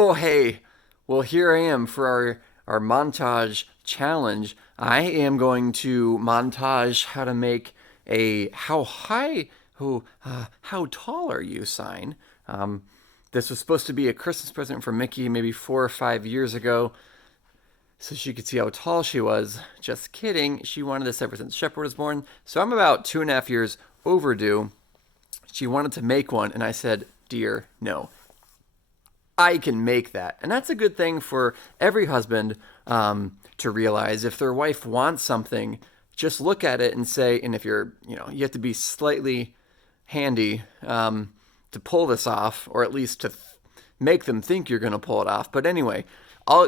Oh, hey. Well, here I am for our montage challenge. I am going to montage how to make a how high, how tall are you sign. Um, this was supposed to be a Christmas present for Mickey maybe 4 or 5 years ago, so she could see how tall she was. Just kidding. She wanted this ever since Shepard was born. So I'm about 2.5 years overdue. She wanted to make one, and I said, "Dear, no. I can make that." And that's a good thing for every husband to realize. If their wife wants something, just look at it and say, and if you have to be slightly handy to pull this off, or at least to make them think you're going to pull it off. But anyway,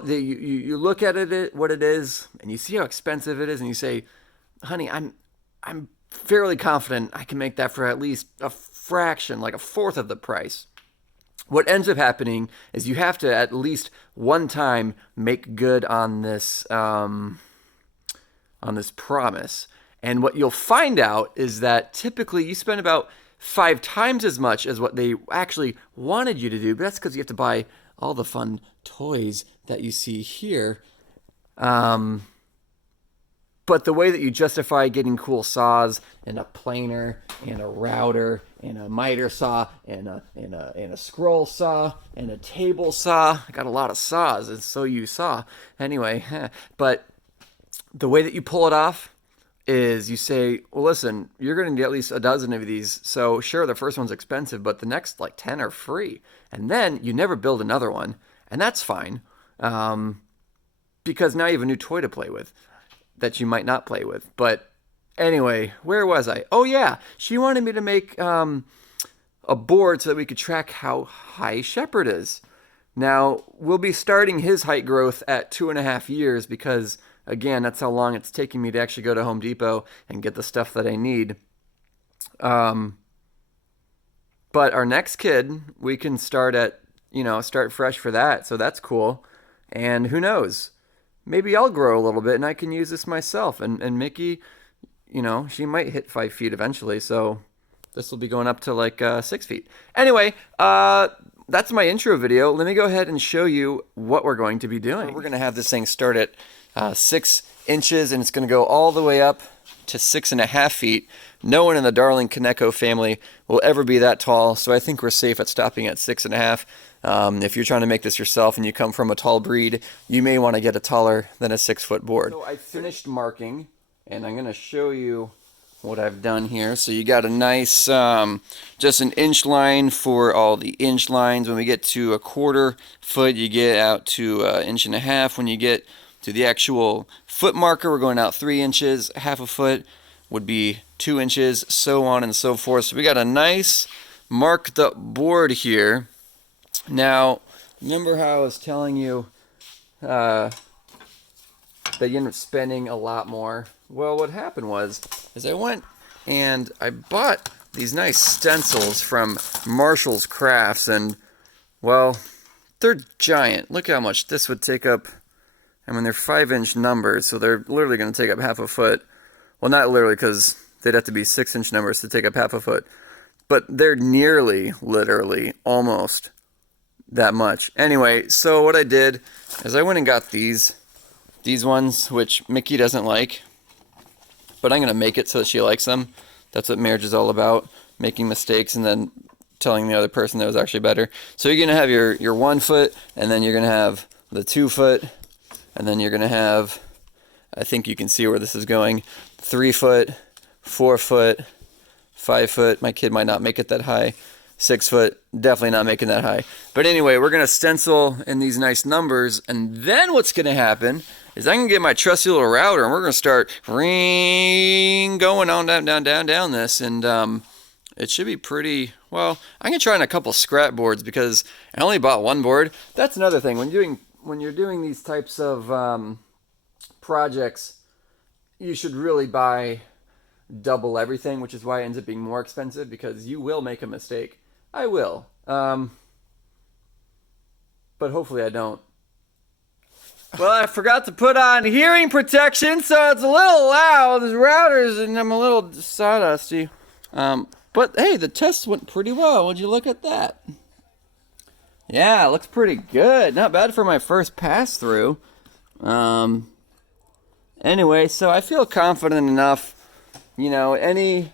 you look at it, what it is, and you see how expensive it is, and you say, honey, I'm fairly confident I can make that for at least a fraction, like a fourth of the price. What ends up happening is you have to at least one time make good on this promise. And what you'll find out is that typically you spend about 5 times as much as what they actually wanted you to do. But that's because you have to buy all the fun toys that you see here. But the way that you justify getting cool saws and a planer and a router and a miter saw and a scroll saw and a table saw, I got a lot of saws, and so you saw. Anyway, but the way that you pull it off is you say, well, listen, you're going to get at least a dozen of these. So sure, the first one's expensive, but the next like 10 are free. And then you never build another one, and that's fine, because now you have a new toy to play with that you might not play with. But anyway, where was I? Oh yeah, she wanted me to make a board so that we could track how high Shepard is. Now, we'll be starting his height growth at 2.5 years because, again, that's how long it's taking me to actually go to Home Depot and get the stuff that I need. But our next kid, we can start fresh for that, so that's cool. And who knows? Maybe I'll grow a little bit and I can use this myself. And Mickey, she might hit 5 feet eventually, so this will be going up to like 6 feet. Anyway, that's my intro video. Let me go ahead and show you what we're going to be doing. We're going to have this thing start at 6 inches, and it's going to go all the way up to 6.5 feet. No one in the Darling Kaneko family will ever be that tall, so I think we're safe at stopping at 6.5. If you're trying to make this yourself and you come from a tall breed, you may want to get a taller than a 6-foot board. So I finished marking, and I'm going to show you what I've done here. So you got a nice, just an inch line for all the inch lines. When we get to 1/4 foot, you get out to 1.5 inches. When you get to the actual foot marker, we're going out 3 inches. 1/2 foot would be 2 inches, so on and so forth. So we got a nice marked up board here. Now, remember how I was telling you that you end up spending a lot more? Well, what happened was I went and I bought these nice stencils from Marshall's Crafts, and, well, they're giant. Look how much this would take up. I mean, they're 5-inch numbers, so they're literally going to take up 1/2 foot. Well, not literally, because they'd have to be 6-inch numbers to take up 1/2 foot. But they're nearly, literally, almost that much. Anyway, so what I did is I went and got these ones, which Mickey doesn't like, but I'm going to make it so that she likes them. That's what marriage is all about, making mistakes and then telling the other person that was actually better. So you're going to have your 1 foot, and then you're going to have the 2 foot, and then you're going to have, I think you can see where this is going, 3 foot, 4 foot, 5 foot. My kid might not make it that high. 6 foot, definitely not making that high. But anyway, we're going to stencil in these nice numbers, and then what's going to happen is I'm going to get my trusty little router, and we're going to start going on down this, and it should be pretty, well, I'm going to try on a couple scrap boards because I only bought 1 board. That's another thing. When you're doing these types of projects, you should really buy double everything, which is why it ends up being more expensive, because you will make a mistake. I will. But hopefully I don't. Well, I forgot to put on hearing protection, so it's a little loud. There's routers, and I'm a little sawdusty. But hey, the test went pretty well. Would you look at that? Yeah, it looks pretty good. Not bad for my first pass through. Um, anyway, so I feel confident enough. You know, any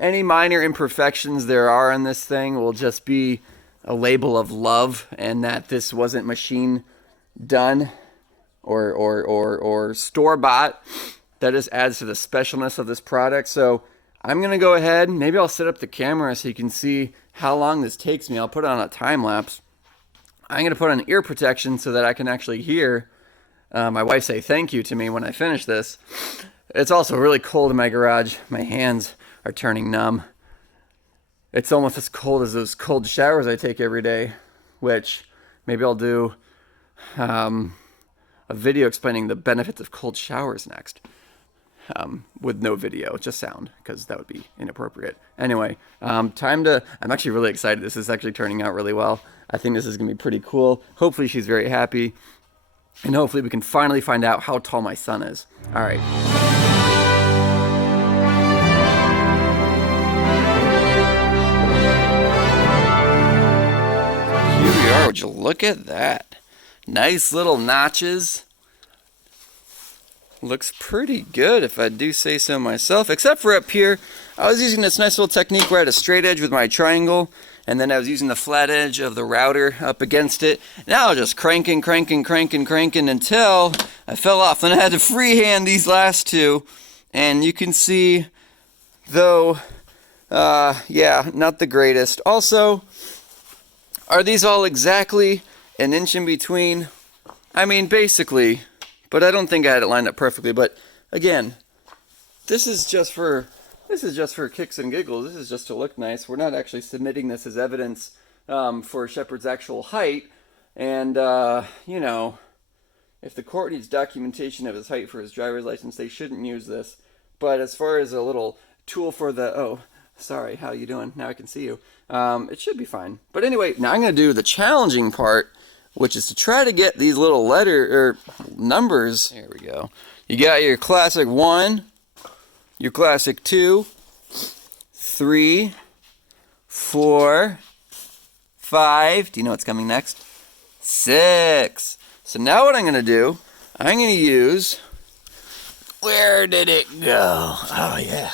minor imperfections there are in this thing will just be a label of love, and that this wasn't machine done or store bought. That just adds to the specialness of this product. So I'm gonna go ahead. Maybe I'll set up the camera so you can see how long this takes me. I'll put it on a time lapse. I'm gonna put on ear protection so that I can actually hear my wife say thank you to me when I finish this. It's also really cold in my garage. My hands are turning numb. It's almost as cold as those cold showers I take every day, which maybe I'll do a video explaining the benefits of cold showers next. With no video, just sound, because that would be inappropriate. Anyway, I'm actually really excited. This is actually turning out really well. I think this is going to be pretty cool. Hopefully she's very happy. And hopefully we can finally find out how tall my son is. All right. Here we are. Would you look at that? Nice little notches. Looks pretty good, if I do say so myself, except for up here. I was using this nice little technique where I had a straight edge with my triangle, and then I was using the flat edge of the router up against it. Now I was just cranking until I fell off. Then I had to freehand these last two, and you can see, though, yeah, not the greatest. Also, are these all exactly an inch in between? I mean, basically. But I don't think I had it lined up perfectly. But again, this is just for kicks and giggles. This is just to look nice. We're not actually submitting this as evidence for Shepard's actual height. And you know, if the court needs documentation of his height for his driver's license, they shouldn't use this. But as far as a little tool for the sorry, how you doing? Now I can see you. It should be fine. But anyway, now I'm gonna do the challenging part, which is to try to get these little numbers. There we go. You got your classic 1, your classic 2, 3, 4, 5. Do you know what's coming next? 6. So now what I'm going to do, I'm going to use, where did it go? Oh yeah.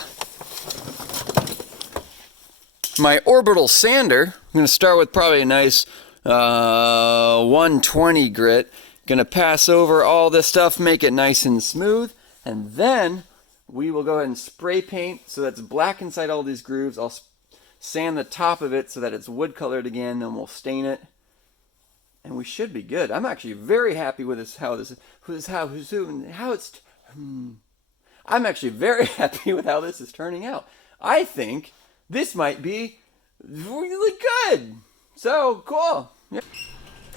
My orbital sander. I'm going to start with probably a nice 120 grit. Gonna pass over all this stuff, make it nice and smooth, and then we will go ahead and spray paint so that's black inside all these grooves. I'll sand the top of it so that it's wood colored again, then we'll stain it, and we should be good. I'm actually very happy with this. I'm actually very happy with how this is turning out. I think this might be really good. So cool. Yeah.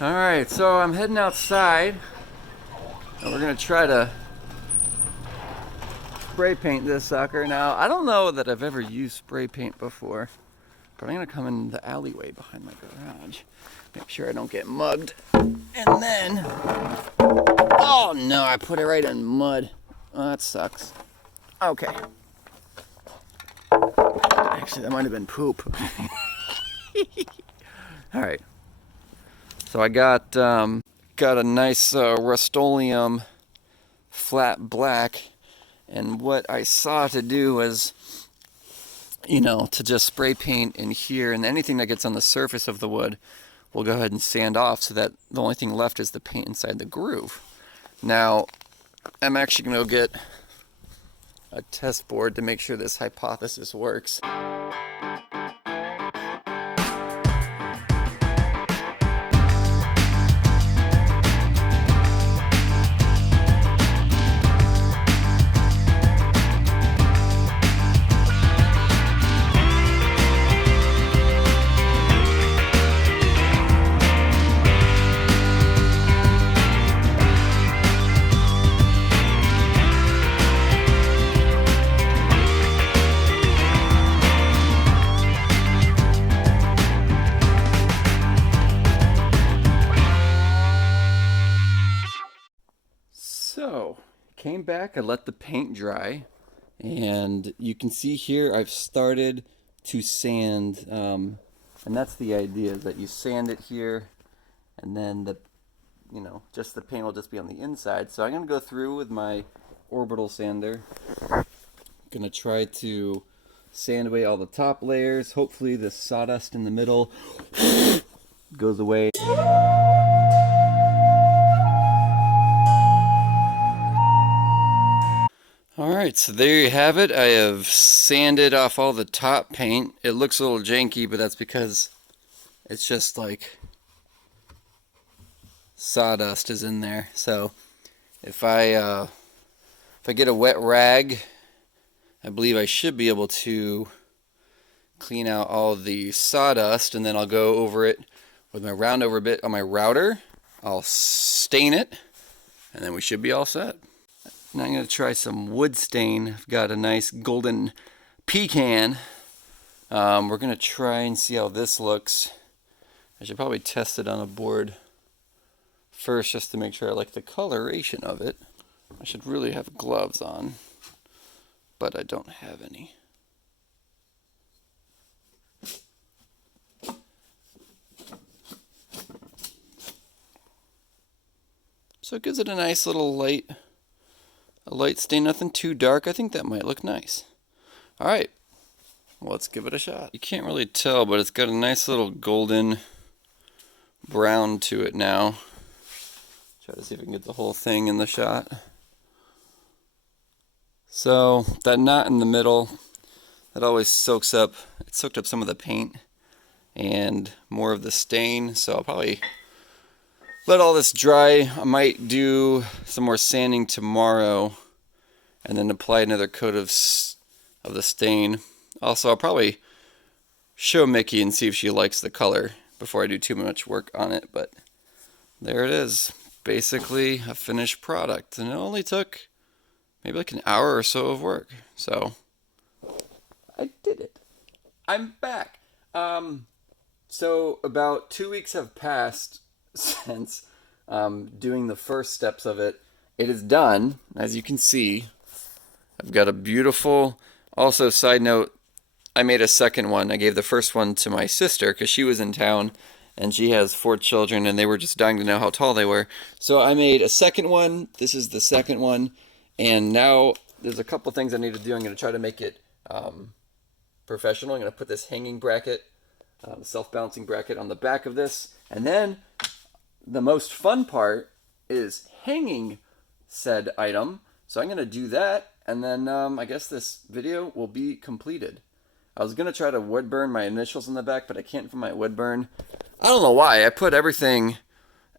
All right, so I'm heading outside, and we're gonna try to spray paint this sucker. Now, I don't know that I've ever used spray paint before, but I'm gonna come in the alleyway behind my garage, make sure I don't get mugged, and then, oh no, I put it right in mud. Oh, that sucks. Okay. Actually, that might have been poop. All right. So I got a nice Rust-Oleum flat black, and what I saw to do was, you know, to just spray paint in here, and anything that gets on the surface of the wood, we'll go ahead and sand off so that the only thing left is the paint inside the groove. Now, I'm actually going to go get a test board to make sure this hypothesis works. So, came back, I let the paint dry, and you can see here I've started to sand, and that's the idea, is that you sand it here and then just the paint will just be on the inside. So I'm going to go through with my orbital sander. Going to try to sand away all the top layers. Hopefully the sawdust in the middle goes away. Alright, so there you have it. I have sanded off all the top paint. It looks a little janky, but that's because it's just like sawdust is in there. So if I get a wet rag, I believe I should be able to clean out all the sawdust, and then I'll go over it with my round over bit on my router. I'll stain it, and then we should be all set. Now I'm going to try some wood stain. I've got a nice golden pecan. We're going to try and see how this looks. I should probably test it on a board first just to make sure I like the coloration of it. I should really have gloves on, but I don't have any. So it gives it a nice little light stain, nothing too dark. I think that might look nice. Alright, well, let's give it a shot. You can't really tell, but it's got a nice little golden brown to it now. Try to see if we can get the whole thing in the shot. So that knot in the middle, that always soaks up, it soaked up some of the paint and more of the stain, so I'll probably let all this dry. I might do some more sanding tomorrow and then apply another coat of the stain. Also, I'll probably show Mickey and see if she likes the color before I do too much work on it, but there it is. Basically a finished product, and it only took maybe like an hour or so of work. So I did it. I'm back. So about 2 weeks have passed since doing the first steps of it. It is done, as you can see. I've got a beautiful, also side note, I made a second one. I gave the first one to my sister because she was in town and she has 4 children and they were just dying to know how tall they were. So I made a second one. This is the second one, and now there's a couple things I need to do. I'm going to try to make it professional. I'm going to put this hanging bracket, self-balancing bracket on the back of this, and then the most fun part is hanging said item. So I'm going to do that, and then I guess this video will be completed. I was going to try to wood burn my initials on the back, but I can't find my wood burn. I don't know why. I put everything's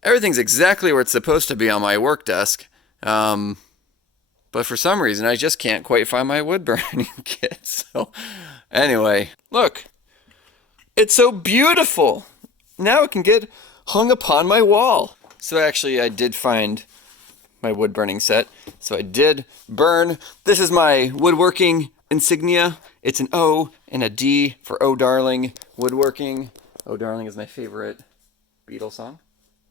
exactly where it's supposed to be on my work desk. But for some reason, I just can't quite find my wood burning kit. So anyway, look. It's so beautiful. Now it can get hung upon my wall. So actually, I did find my wood burning set. So I did burn. This is my woodworking insignia. It's an O and a D for Oh Darling Woodworking. Oh Darling is my favorite Beatles song.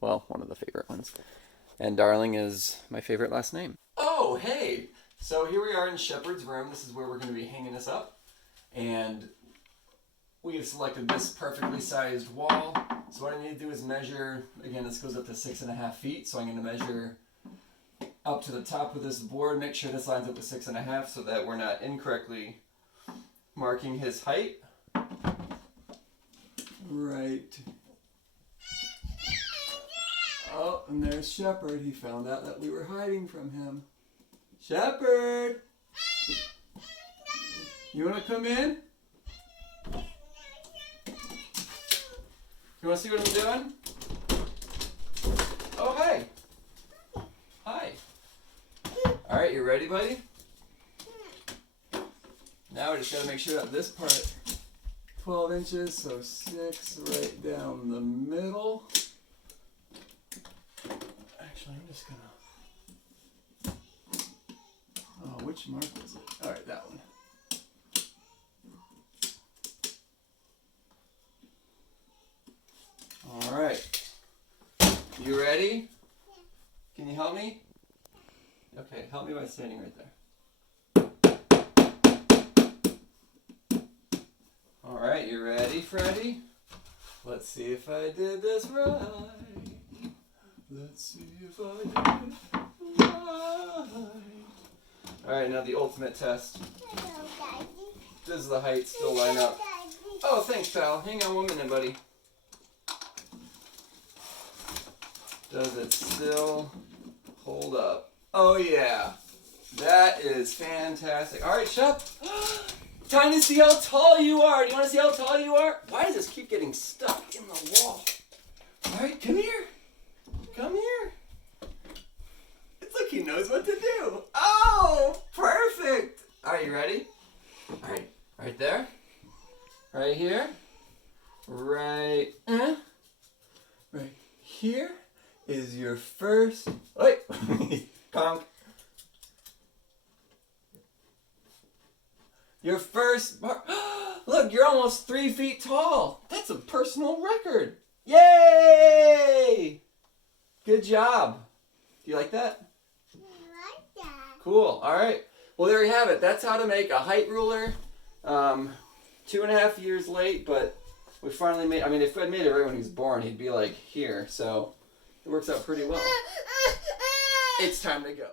Well, one of the favorite ones. And Darling is my favorite last name. Oh, hey! So here we are in Shepard's room. This is where we're going to be hanging this up. And we have selected this perfectly sized wall. So what I need to do is measure, again, this goes up to 6.5 feet. So I'm going to measure up to the top of this board, make sure this lines up to 6.5 so that we're not incorrectly marking his height. Right. Oh, and there's Shepard. He found out that we were hiding from him. Shepard! You want to come in? You want to see what I'm doing? Oh, hey! Hi. Alright, you ready, buddy? Now we just got to make sure that this part 12 inches, so 6 right down the middle. Actually, I'm just gonna... Oh, which mark was it? Alright, that one. Alright. You ready? Can you help me? Okay, help me by standing right there. Alright, you ready, Freddy? Let's see if I did this right. Let's see if I can fly. Alright, now the ultimate test. Hello, Daddy. Does the height still line up? Daddy. Oh, thanks, pal. Hang on 1 minute, buddy. Does it still hold up? Oh, yeah. That is fantastic. All right, Shep. Time to see how tall you are. Do you want to see how tall you are? Why does this keep getting stuck in the wall? All right, come here. Come here. It's like he knows what to do. Oh, perfect. All right, you ready? All right, right there. Right here. Right here is your first. Wait, conk. Your first bar. Look, you're almost 3 feet tall. That's a personal record. Yay! Good job. Do you like that? I like that. Cool. All right. Well, there you have it. That's how to make a height ruler. 2.5 years late, but we finally made. I mean, if I'd made it right when he was born, he'd be like here. So it works out pretty well. It's time to go.